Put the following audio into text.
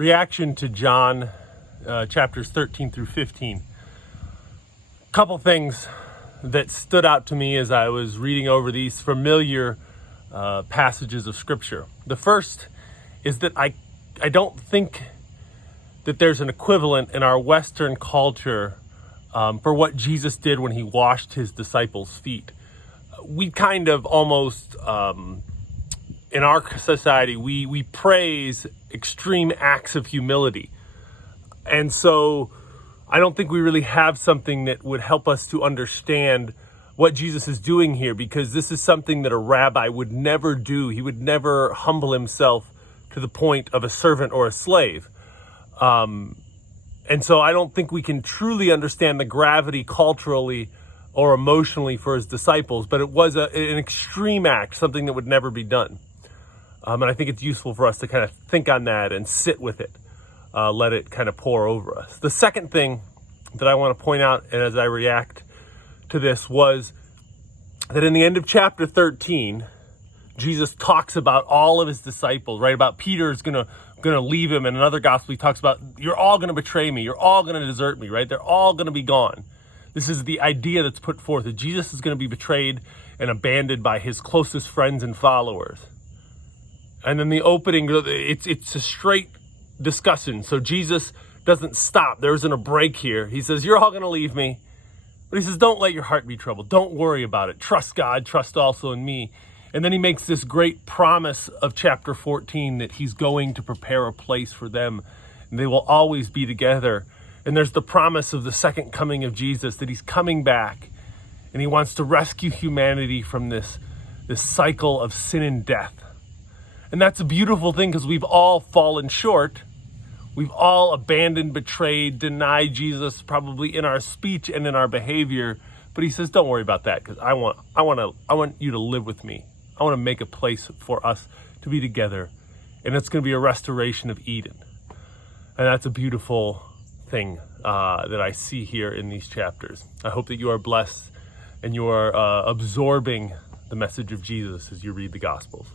reaction to John chapters 13 through 15. A couple things that stood out to me as I was reading over these familiar passages of Scripture. The first is that I don't think that there's an equivalent in our Western culture for what Jesus did when he washed his disciples' feet. We kind of almost, in our society, we praise extreme acts of humility. And so I don't think we really have something that would help us to understand what Jesus is doing here, because this is something that a rabbi would never do. He would never humble himself to the point of a servant or a slave. And so I don't think we can truly understand the gravity culturally or emotionally for his disciples, but it was an extreme act, something that would never be done. And I think it's useful for us to kind of think on that and sit with it, let it kind of pour over us. The second thing that I want to point out as I react to this was that in the end of chapter 13, Jesus talks about all of his disciples, right? About Peter is going to leave him. In another gospel, he talks about, you're all going to betray me. You're all going to desert me, right? They're all going to be gone. This is the idea that's put forth, that Jesus is going to be betrayed and abandoned by his closest friends and followers. And then the opening, it's a straight discussion. So Jesus doesn't stop. There isn't a break here. He says, you're all going to leave me. But he says, don't let your heart be troubled. Don't worry about it. Trust God. Trust also in me. And then he makes this great promise of chapter 14 that he's going to prepare a place for them. And they will always be together. And there's the promise of the second coming of Jesus, that he's coming back. And he wants to rescue humanity from this cycle of sin and death. And that's a beautiful thing, because we've all fallen short. We've all abandoned, betrayed, denied Jesus, probably in our speech and in our behavior. But he says, don't worry about that, because I want you to live with me. I want to make a place for us to be together. And it's going to be a restoration of Eden. And that's a beautiful thing that I see here in these chapters. I hope that you are blessed and you are absorbing the message of Jesus as you read the Gospels.